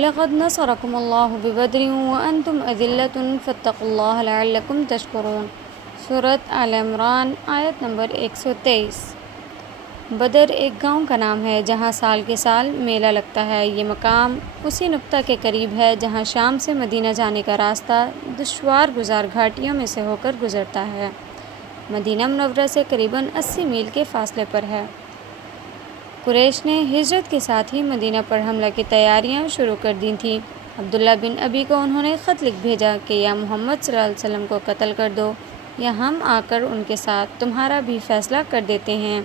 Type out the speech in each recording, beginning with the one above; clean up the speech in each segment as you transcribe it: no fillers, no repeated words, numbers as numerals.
وَلَقَدْ نَصَرَكُمُ اللَّهُ بِبَدْرٍ وَأَنْتُمْ أَذِلَّةٌ فَاتَّقُوا اللَّهَ لَعَلَّكُمْ تَشْكُرُونَ۔ سورۃ آل عمران آیت نمبر 123۔ بدر ایک گاؤں کا نام ہے جہاں سال کے سال میلہ لگتا ہے۔ یہ مقام اسی نقطہ کے قریب ہے جہاں شام سے مدینہ جانے کا راستہ دشوار گزار گھاٹیوں میں سے ہو کر گزرتا ہے۔ مدینہ منورہ سے قریباً 80 میل کے فاصلے پر ہے۔ قریش نے ہجرت کے ساتھ ہی مدینہ پر حملہ کی تیاریاں شروع کر دی تھیں۔ عبداللہ بن ابی کو انہوں نے خط لکھ بھیجا کہ یا محمد صلی اللہ علیہ وسلم کو قتل کر دو یا ہم آ کر ان کے ساتھ تمہارا بھی فیصلہ کر دیتے ہیں۔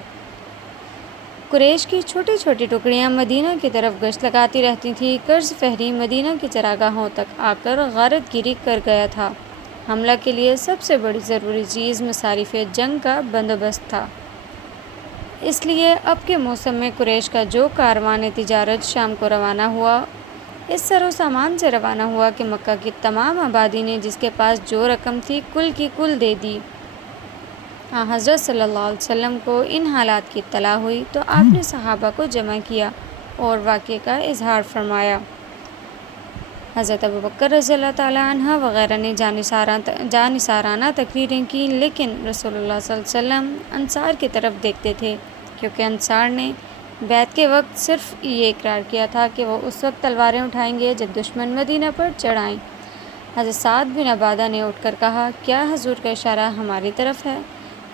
قریش کی چھوٹی چھوٹی ٹکڑیاں مدینہ کی طرف گشت لگاتی رہتی تھیں۔ قرظ فہری مدینہ کی چراگاہوں تک آ کر غارت گیری کر گیا تھا۔ حملہ کے لیے سب سے بڑی ضروری چیز مصارف جنگ کا بندوبست تھا۔ اس لیے اب کے موسم میں قریش کا جو کاروان تجارت شام کو روانہ ہوا، اس سر و سامان سے روانہ ہوا کہ مکہ کی تمام آبادی نے جس کے پاس جو رقم تھی کل کی کل دے دی۔ حضرت صلی اللہ علیہ وسلم کو ان حالات کی اطلاع ہوئی تو آپ نے صحابہ کو جمع کیا اور واقعے کا اظہار فرمایا۔ حضرت ابوبکر رضی اللہ تعالیٰ عنہ وغیرہ نے جانثارانہ تقریریں کیں، لیکن رسول اللہ صلی اللہ علیہ وسلم انصار کی طرف دیکھتے تھے، کیونکہ انصار نے بیعت کے وقت صرف یہ اقرار کیا تھا کہ وہ اس وقت تلواریں اٹھائیں گے جب دشمن مدینہ پر چڑھ آئیں۔ حضرت سعد بن عبادہ نے اٹھ کر کہا، کیا حضور کا اشارہ ہماری طرف ہے؟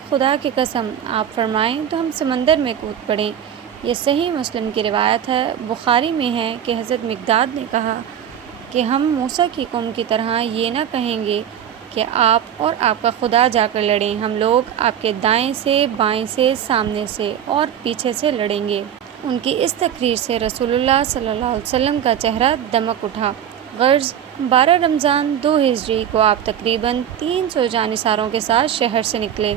خدا کی قسم آپ فرمائیں تو ہم سمندر میں کود پڑیں۔ یہ صحیح مسلم کی روایت ہے۔ بخاری میں ہے کہ حضرت مقداد نے کہا کہ ہم موسیٰ کی قوم کی طرح یہ نہ کہیں گے کہ آپ اور آپ کا خدا جا کر لڑیں، ہم لوگ آپ کے دائیں سے، بائیں سے، سامنے سے اور پیچھے سے لڑیں گے۔ ان کی اس تقریر سے رسول اللہ صلی اللہ علیہ وسلم کا چہرہ دمک اٹھا۔ غرض 12 رمضان 2 ہجری کو آپ تقریباً 300 جانثاروں کے ساتھ شہر سے نکلے۔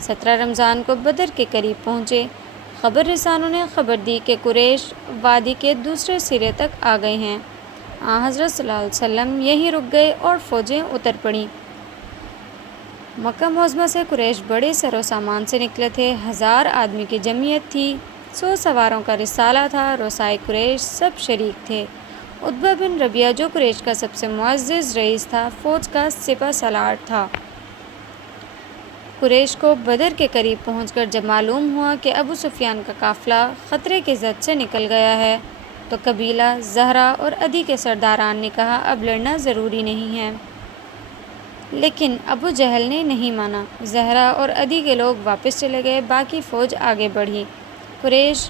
17 رمضان کو بدر کے قریب پہنچے۔ خبر رسانوں نے خبر دی کہ قریش وادی کے دوسرے سرے تک آ گئے ہیں۔ حضرت صلی اللہ علیہ وسلم یہیں رک گئے اور فوجیں اتر پڑیں۔ مکہ معظمہ سے قریش بڑے سر و سامان سے نکلے تھے۔ 1000 آدمی کی جمعیت تھی، 100 سواروں کا رسالہ تھا، رؤسائے قریش سب شریک تھے۔ عتبہ بن ربیعہ جو قریش کا سب سے معزز رئیس تھا، فوج کا سپہ سالار تھا۔ قریش کو بدر کے قریب پہنچ کر جب معلوم ہوا کہ ابو سفیان کا قافلہ خطرے کی زد سے نکل گیا ہے تو قبیلہ زہرہ اور عدی کے سرداران نے کہا اب لڑنا ضروری نہیں ہے، لیکن ابو جہل نے نہیں مانا۔ زہرہ اور عدی کے لوگ واپس چلے گئے، باقی فوج آگے بڑھی۔ قریش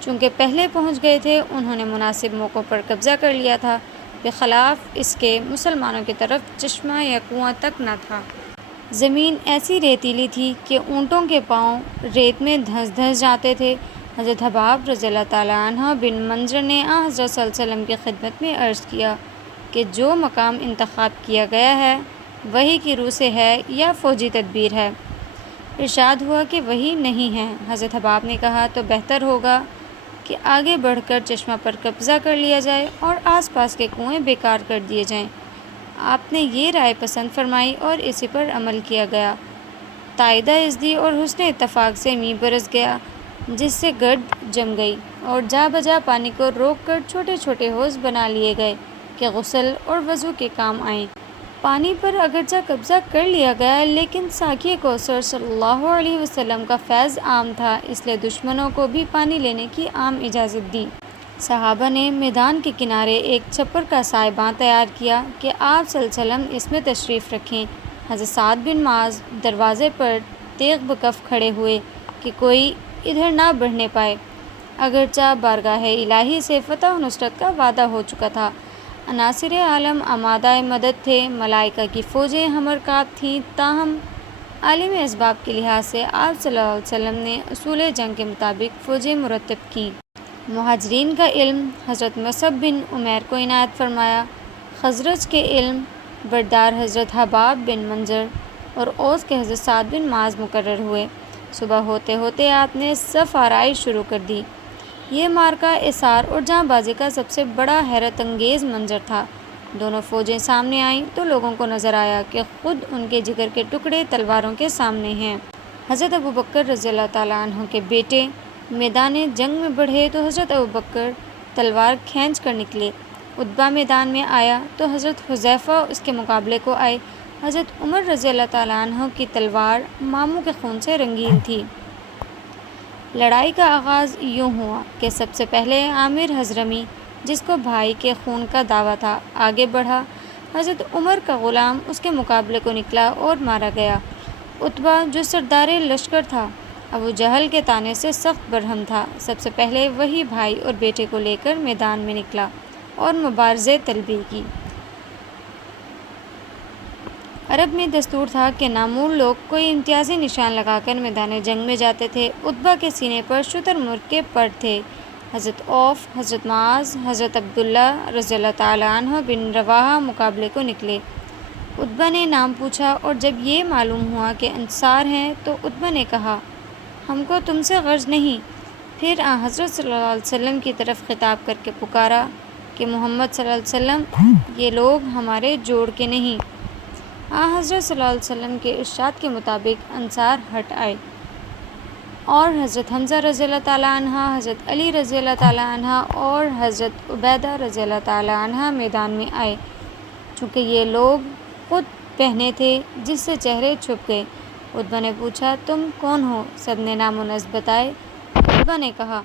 چونکہ پہلے پہنچ گئے تھے، انہوں نے مناسب موقع پر قبضہ کر لیا تھا، بخلاف اس کے مسلمانوں کی طرف چشمہ یا کنواں تک نہ تھا۔ زمین ایسی ریتیلی تھی کہ اونٹوں کے پاؤں ریت میں دھنس دھنس جاتے تھے۔ حضرت حباب رضی اللہ تعالیٰ عنہ بن منظر نے حضرت صلی اللہ علیہ وسلم کی خدمت میں عرض کیا کہ جو مقام انتخاب کیا گیا ہے وحی کی روح سے ہے یا فوجی تدبیر ہے؟ ارشاد ہوا کہ وحی نہیں ہے۔ حضرت حباب نے کہا تو بہتر ہوگا کہ آگے بڑھ کر چشمہ پر قبضہ کر لیا جائے اور آس پاس کے کنویں بیکار کر دیے جائیں۔ آپ نے یہ رائے پسند فرمائی اور اسی پر عمل کیا گیا۔ تائیدہ ازدی اور حسن اتفاق سے میਂہ برس گیا، جس سے گرد جم گئی اور جا بجا پانی کو روک کر چھوٹے چھوٹے حوض بنا لیے گئے کہ غسل اور وضو کے کام آئیں۔ پانی پر اگرچہ قبضہ کر لیا گیا، لیکن ساقی کوثر صلی اللہ علیہ وسلم کا فیض عام تھا، اس لیے دشمنوں کو بھی پانی لینے کی عام اجازت دی۔ صحابہ نے میدان کے کنارے ایک چھپر کا سائباں تیار کیا کہ آپ صلی اللہ علیہ وسلم اس میں تشریف رکھیں۔ حضرت سعد بن معاذ دروازے پر تیغ بکف کھڑے ہوئے کہ کوئی ادھر نہ بڑھنے پائے، اگرچہ بارگاہ الہی سے فتح و نصرت کا وعدہ ہو چکا تھا۔ عناصر عالم آمادہ مدد تھے، ملائکہ کی فوجیں ہمرکاب تھیں، تاہم عالم اسباب کے لحاظ سے آپ صلی اللہ علیہ وسلم نے اصول جنگ کے مطابق فوجیں مرتب کیں۔ مہاجرین کا علم حضرت مصعب بن عمیر کو عنایت فرمایا، خزرج کے علم بردار حضرت حباب بن منظر اور اوس کے حضرت سعد بن معاذ مقرر ہوئے۔ صبح ہوتے ہوتے آپ نے صف آرائش شروع کر دی۔ یہ معرکہ اثار اور جاں بازی کا سب سے بڑا حیرت انگیز منظر تھا۔ دونوں فوجیں سامنے آئیں تو لوگوں کو نظر آیا کہ خود ان کے جگر کے ٹکڑے تلواروں کے سامنے ہیں۔ حضرت ابوبکر رضی اللہ تعالیٰ عنہ کے بیٹے میدان جنگ میں بڑھے تو حضرت ابوبکر تلوار کھینچ کر نکلے۔ عتبہ میدان میں آیا تو حضرت حذیفہ اس کے مقابلے کو آئے۔ حضرت عمر رضی اللہ تعالیٰ عنہ کی تلوار ماموں کے خون سے رنگین تھی۔ لڑائی کا آغاز یوں ہوا کہ سب سے پہلے عامر حضرمی، جس کو بھائی کے خون کا دعویٰ تھا، آگے بڑھا۔ حضرت عمر کا غلام اس کے مقابلے کو نکلا اور مارا گیا۔ عتبہ جو سردار لشکر تھا، ابو جہل کے طعنے سے سخت برہم تھا، سب سے پہلے وہی بھائی اور بیٹے کو لے کر میدان میں نکلا اور مبارزے طلبی کی۔ عرب میں دستور تھا کہ نامور لوگ کوئی امتیازی نشان لگا کر میدان جنگ میں جاتے تھے۔ عتبہ کے سینے پر شتر مرغ کے پر تھے۔ حضرت عوف، حضرت معاذ، حضرت عبداللہ رضی اللہ تعالیٰ عنہ بن رواحہ مقابلے کو نکلے۔ عتبہ نے نام پوچھا اور جب یہ معلوم ہوا کہ انصار ہیں تو عتبہ نے کہا، ہم کو تم سے غرض نہیں۔ پھر حضرت صلی اللہ علیہ وسلم کی طرف خطاب کر کے پکارا کہ محمد صلی اللہ علیہ وسلم، یہ لوگ ہمارے جوڑ کے نہیں۔ حضرت صلی اللہ علیہ وسلم کے ارشاد کے مطابق انصار ہٹ آئے اور حضرت حمزہ رضی اللہ تعالیٰ عنہ، حضرت علی رضی اللہ تعالیٰ عنہ اور حضرت عبیدہ رضی اللہ تعالیٰ عنہ میدان میں آئے۔ چونکہ یہ لوگ خود پہنے تھے جس سے چہرے چھپ گئے۔ عتبہ نے پوچھا، تم کون ہو؟ سب نے نام و نسب بتائے۔ عتبہ نے کہا،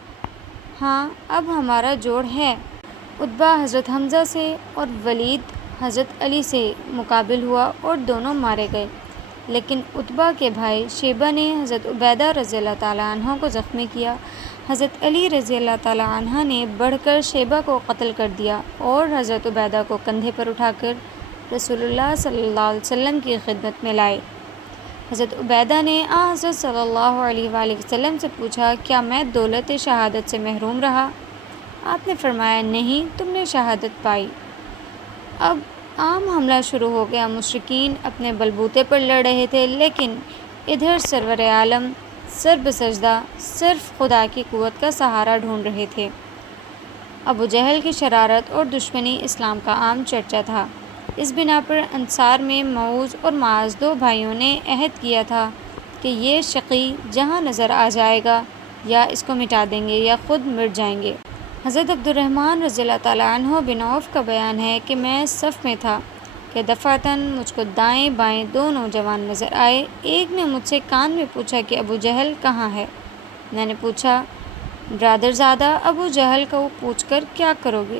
ہاں اب ہمارا جوڑ ہے۔ عتبہ حضرت حمزہ سے اور ولید حضرت علی سے مقابل ہوا اور دونوں مارے گئے، لیکن عتبہ کے بھائی شیبہ نے حضرت عبیدہ رضی اللہ تعالیٰ عنہ کو زخمی کیا۔ حضرت علی رضی اللہ تعالیٰ عنہ نے بڑھ کر شیبہ کو قتل کر دیا اور حضرت عبیدہ کو کندھے پر اٹھا کر رسول اللہ صلی اللہ علیہ وسلم کی خدمت میں لائے۔ حضرت عبیدہ نے حضرت صلی اللہ علیہ وآلہ وسلم سے پوچھا، کیا میں دولت شہادت سے محروم رہا؟ آپ نے فرمایا، نہیں، تم نے شہادت پائی۔ اب عام حملہ شروع ہو گیا۔ مشرکین اپنے بلبوتے پر لڑ رہے تھے، لیکن ادھر سرور عالم سر بسجدہ صرف خدا کی قوت کا سہارا ڈھونڈ رہے تھے۔ ابو جہل کی شرارت اور دشمنی اسلام کا عام چرچا تھا۔ اس بنا پر انصار میں معوذ اور معاذ دو بھائیوں نے عہد کیا تھا کہ یہ شقی جہاں نظر آ جائے گا یا اس کو مٹا دیں گے یا خود مٹ جائیں گے۔ حضرت عبد الرحمن رضی اللہ تعالیٰ عنہ بن عوف کا بیان ہے کہ میں صف میں تھا کہ دفعتاً مجھ کو دائیں بائیں دو نوجوان نظر آئے۔ ایک نے مجھ سے کان میں پوچھا کہ ابو جہل کہاں ہے؟ میں نے پوچھا، برادر زادہ، ابو جہل کو پوچھ کر کیا کرو گے؟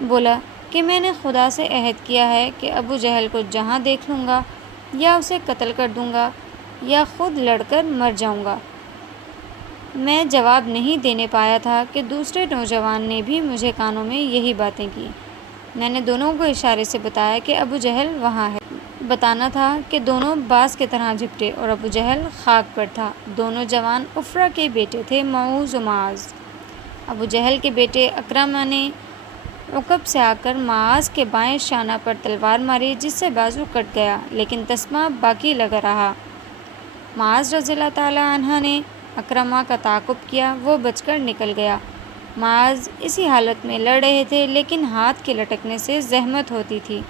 بولا کہ میں نے خدا سے عہد کیا ہے کہ ابو جہل کو جہاں دیکھ لوں گا یا اسے قتل کر دوں گا یا خود لڑ کر مر جاؤں گا۔ میں جواب نہیں دینے پایا تھا کہ دوسرے نوجوان نے بھی مجھے کانوں میں یہی باتیں کی۔ میں نے دونوں کو اشارے سے بتایا کہ ابو جہل وہاں ہے۔ بتانا تھا کہ دونوں باز کی طرح جھپٹے اور ابو جہل خاک پر تھا۔ دونوں جوان عفرہ کے بیٹے تھے، معوذ و معاذ۔ ابو جہل کے بیٹے اکرمہ نے عقب سے آ کر معاذ کے بائیں شانہ پر تلوار ماری، جس سے بازو کٹ گیا، لیکن تسمہ باقی لگا رہا۔ معاذ رضی اللہ تعالیٰ عنہ نے اکرمہ کا تعاقب کیا، وہ بچ کر نکل گیا۔ معاذ اسی حالت میں لڑ رہے تھے، لیکن ہاتھ کے لٹکنے سے زحمت ہوتی تھی۔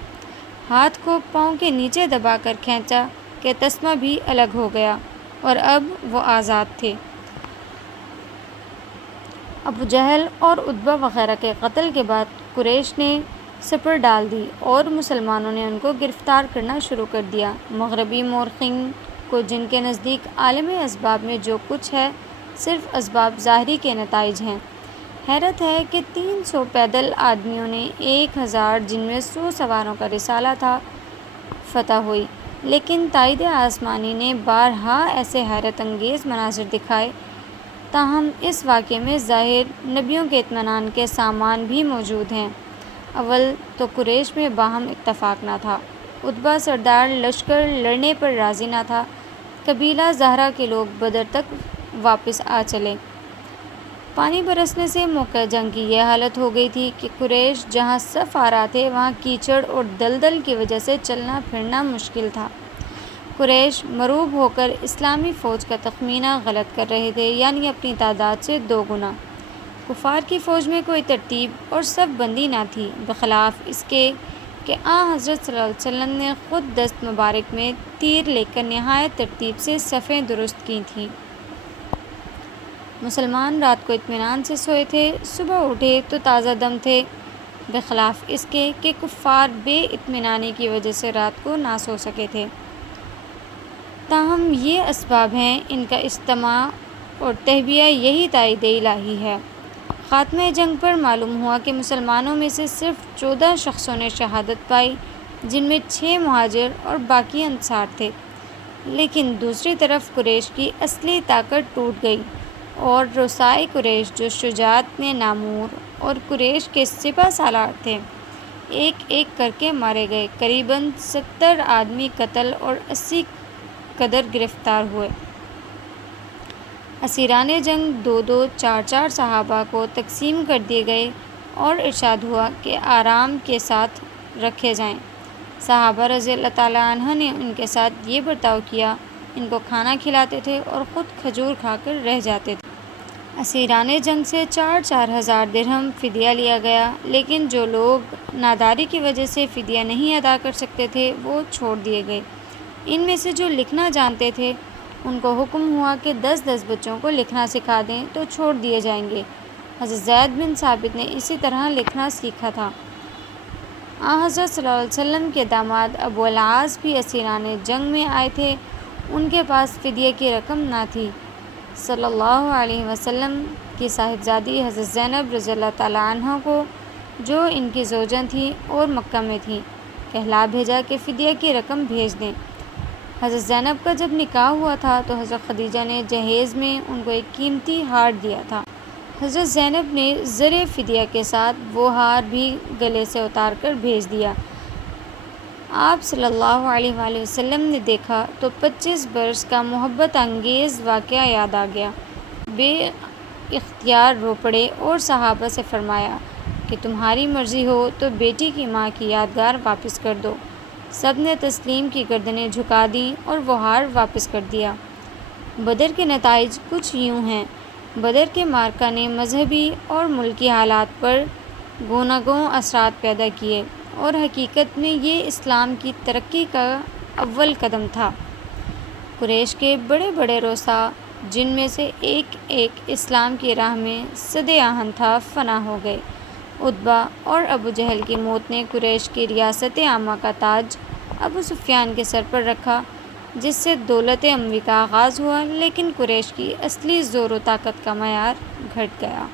ہاتھ کو پاؤں کے نیچے دبا کر کھینچا کہ تسمہ بھی الگ ہو گیا اور اب وہ آزاد تھے۔ ابو جہل اور عتبہ وغیرہ کے قتل کے بعد قریش نے سپر ڈال دی اور مسلمانوں نے ان کو گرفتار کرنا شروع کر دیا۔ مغربی مورخین کو، جن کے نزدیک عالم اسباب میں جو کچھ ہے صرف اسباب ظاہری کے نتائج ہیں، حیرت ہے کہ 300 پیدل آدمیوں نے 1000 جن میں 100 سواروں کا رسالہ تھا فتح ہوئی، لیکن تائید آسمانی نے بارہا ایسے حیرت انگیز مناظر دکھائے۔ تاہم اس واقعے میں ظاہر نبیوں کے اطمینان کے سامان بھی موجود ہیں۔ اول تو قریش میں باہم اتفاق نہ تھا۔ عتبہ سردار لشکر لڑنے پر راضی نہ تھا۔ قبیلہ زہرہ کے لوگ بدر تک واپس آ چلے۔ پانی برسنے سے موقع جنگ کی یہ حالت ہو گئی تھی کہ قریش جہاں صف آرا تھے وہاں کیچڑ اور دلدل کی وجہ سے چلنا پھرنا مشکل تھا۔ قریش مرعوب ہو کر اسلامی فوج کا تخمینہ غلط کر رہے تھے، یعنی اپنی تعداد سے 2 گنا۔ کفار کی فوج میں کوئی ترتیب اور صف بندی نہ تھی، بخلاف اس کے کہ حضرت صلی اللہ علیہ وسلم نے خود دست مبارک میں تیر لے کر نہایت ترتیب سے صفیں درست کی تھیں۔ مسلمان رات کو اطمینان سے سوئے تھے، صبح اٹھے تو تازہ دم تھے۔ بخلاف اس کے کہ کفار بے اطمینانی کی وجہ سے رات کو نہ سو سکے تھے۔ تاہم یہ اسباب ہیں، ان کا اجتماع اور تہبیہ یہی تائید الہی ہے۔ خاتمہ جنگ پر معلوم ہوا کہ مسلمانوں میں سے صرف 14 شخصوں نے شہادت پائی، جن میں 6 مہاجر اور باقی انصار تھے۔ لیکن دوسری طرف قریش کی اصلی طاقت ٹوٹ گئی اور رؤسائے قریش جو شجاعت نامور اور قریش کے سپہ سالار تھے، ایک ایک کر کے مارے گئے۔ قریباً 70 آدمی قتل اور 80 قدر گرفتار ہوئے۔ اسیران جنگ 2-2، 4-4 صحابہ کو تقسیم کر دیے گئے اور ارشاد ہوا کہ آرام کے ساتھ رکھے جائیں۔ صحابہ رضی اللہ تعالیٰ عنہ نے ان کے ساتھ یہ برتاؤ کیا، ان کو کھانا کھلاتے تھے اور خود کھجور کھا کر رہ جاتے تھے۔ اسیران جنگ سے 4-4 ہزار درہم فدیہ لیا گیا، لیکن جو لوگ ناداری کی وجہ سے فدیہ نہیں ادا کر سکتے تھے وہ چھوڑ دیے گئے۔ ان میں سے جو لکھنا جانتے تھے ان کو حکم ہوا کہ 10-10 بچوں کو لکھنا سکھا دیں تو چھوڑ دیے جائیں گے۔ حضرت زید بن ثابت نے اسی طرح لکھنا سیکھا تھا۔ حضرت صلی اللہ علیہ وسلم کے داماد ابو العاص بھی اسیران جنگ میں آئے تھے، ان کے پاس فدیہ کی رقم نہ تھی۔ صلی اللہ علیہ وسلم کی صاحبزادی حضرت زینب رضی اللہ تعالیٰ عنہ کو، جو ان کی زوجہ تھیں اور مکہ میں تھیں، کہلا بھیجا کہ فدیہ کی رقم بھیج دیں۔ حضرت زینب کا جب نکاح ہوا تھا تو حضرت خدیجہ نے جہیز میں ان کو ایک قیمتی ہار دیا تھا۔ حضرت زینب نے زر فدیہ کے ساتھ وہ ہار بھی گلے سے اتار کر بھیج دیا۔ آپ صلی اللہ علیہ وآلہ وسلم نے دیکھا تو 25 برس کا محبت انگیز واقعہ یاد آ گیا، بے اختیار رو پڑے اور صحابہ سے فرمایا کہ تمہاری مرضی ہو تو بیٹی کی ماں کی یادگار واپس کر دو۔ سب نے تسلیم کی گردنیں جھکا دیں اور وہ ہار واپس کر دیا۔ بدر کے نتائج کچھ یوں ہیں۔ بدر کے معرکہ نے مذہبی اور ملکی حالات پر گوناگوں اثرات پیدا کیے اور حقیقت میں یہ اسلام کی ترقی کا اول قدم تھا۔ قریش کے بڑے بڑے رؤسا، جن میں سے ایک ایک اسلام کی راہ میں صد آہن تھا، فنا ہو گئے۔ عتبہ اور ابو جہل کی موت نے قریش کی ریاست عامہ کا تاج ابو سفیان کے سر پر رکھا، جس سے دولت اموی کا آغاز ہوا، لیکن قریش کی اصلی زور و طاقت کا معیار گھٹ گیا۔